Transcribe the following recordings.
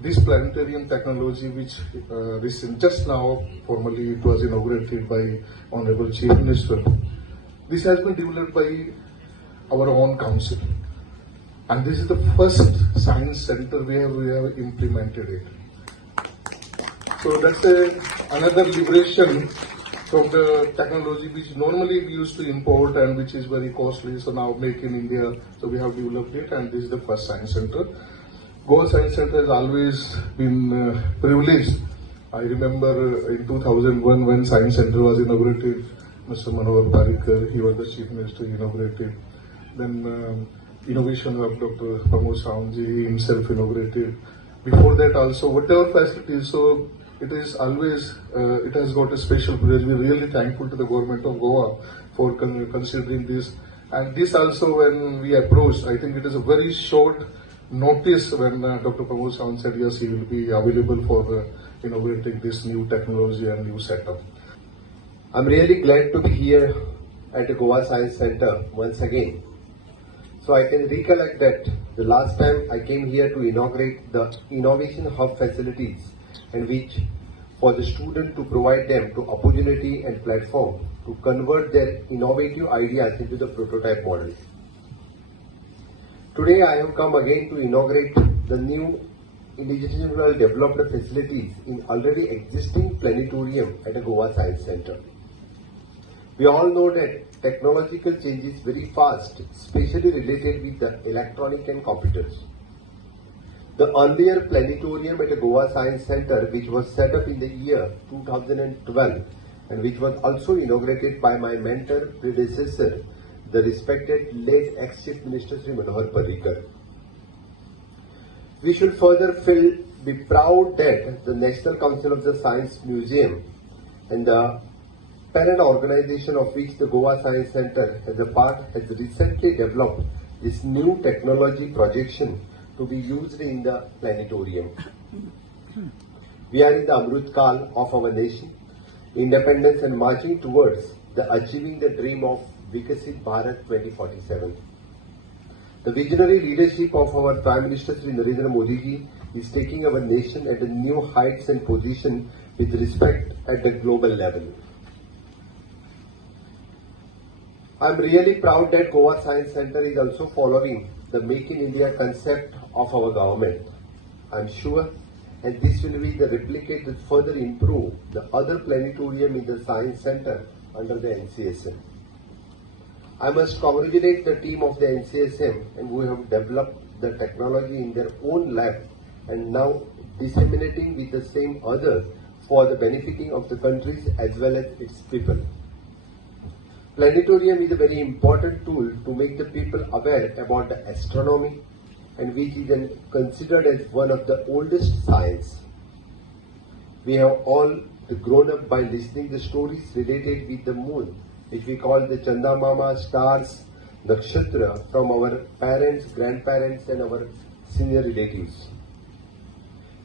this planetarium technology, which just now formally it was inaugurated by Honorable Chief Minister, this has been developed by our own council, and this is the first science center where we have implemented it. So that's another liberation from the technology which normally we used to import and which is very costly. So now make in India. So we have developed it, and this is the first science center. Goa Science Center has always been privileged. I remember in 2001 when Science Center was inaugurated, Mr. Manohar Parrikar, he was the Chief Minister, inaugurated. Then Inauguration of Dr. Pramod Sawantji, he himself inaugurated. Before that also, whatever facilities, so it is always, it has got a special place. We're really thankful to the government of Goa for considering this. And this also, when we approached, I think it is a very short notice when Dr. Pramod Sawant said yes, he will be available for inaugurating this new technology and new setup. I'm really glad to be here at the Goa Science Center once again. So I can recollect that the last time I came here to inaugurate the Innovation Hub facilities, and which for the student to provide them to opportunity and platform to convert their innovative ideas into the prototype model. Today I have come again to inaugurate the new indigenous developed facilities in already existing planetarium at the Goa Science Center. We all know that technological change is very fast, especially related with the electronic and computers. The earlier planetarium at the Goa Science Center, which was set up in the year 2012 and which was also inaugurated by my mentor predecessor, the respected late ex-Chief Minister Sri Manohar Parrikar. We should further be proud that the National Council of the Science Museum and the parent organization of which the Goa Science Center as a part has recently developed this new technology projection to be used in the planetarium. We are in the Amrut Kal of our nation, independence, and marching towards the achieving the dream of Vikasit Bharat 2047. The visionary leadership of our Prime Minister Sri Narendra Modi ji is taking our nation at a new heights and position with respect at the global level. I am really proud that Goa Science Center is also following the Make in India concept of our government. I am sure, and this will be the replicate to further improve the other planetarium in the Science Center under the NCSM. I must congratulate the team of the NCSM and who have developed the technology in their own lab and now disseminating with the same others for the benefiting of the countries as well as its people. Planetarium is a very important tool to make the people aware about the astronomy, and which is considered as one of the oldest science. We have all grown up by listening the stories related with the moon, which we call the Chanda Mama, stars, nakshatra, from our parents, grandparents and our senior relatives.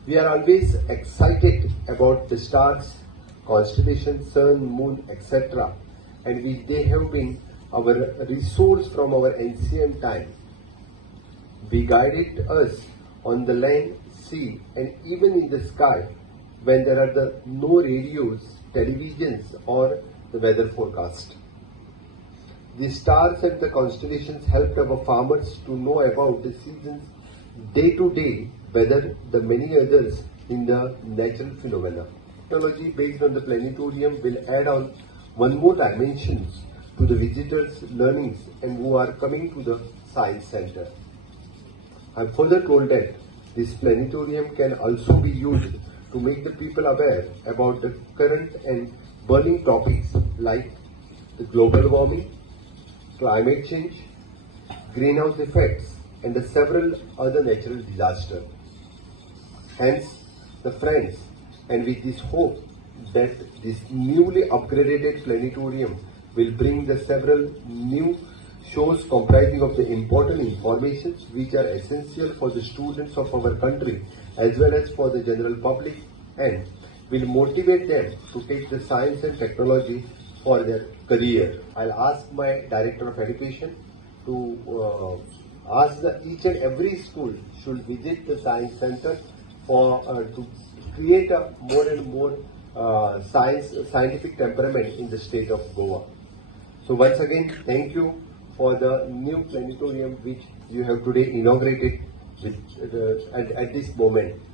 We are always excited about the stars, constellations, sun, moon, etc. and which they have been our resource from our ancient time. They guided us on the land, sea and even in the sky when there are no radios, televisions or the weather forecast. The stars and the constellations helped our farmers to know about the seasons day to day, whether the many others in the natural phenomena. Technology based on the planetarium will add on one more dimension to the visitors' learnings and who are coming to the Science Center. I am further told that this planetarium can also be used to make the people aware about the current and burning topics like the global warming, climate change, greenhouse effects and the several other natural disasters. Hence, the friends, and with this hope that this newly upgraded planetarium will bring the several new shows comprising of the important informations which are essential for the students of our country as well as for the general public, and will motivate them to take the science and technology for their career. I'll ask my Director of Education to ask each and every school should visit the Science Center to create a more and more scientific temperament in the state of Goa. So once again, thank you for the new planetarium which you have today inaugurated at this moment.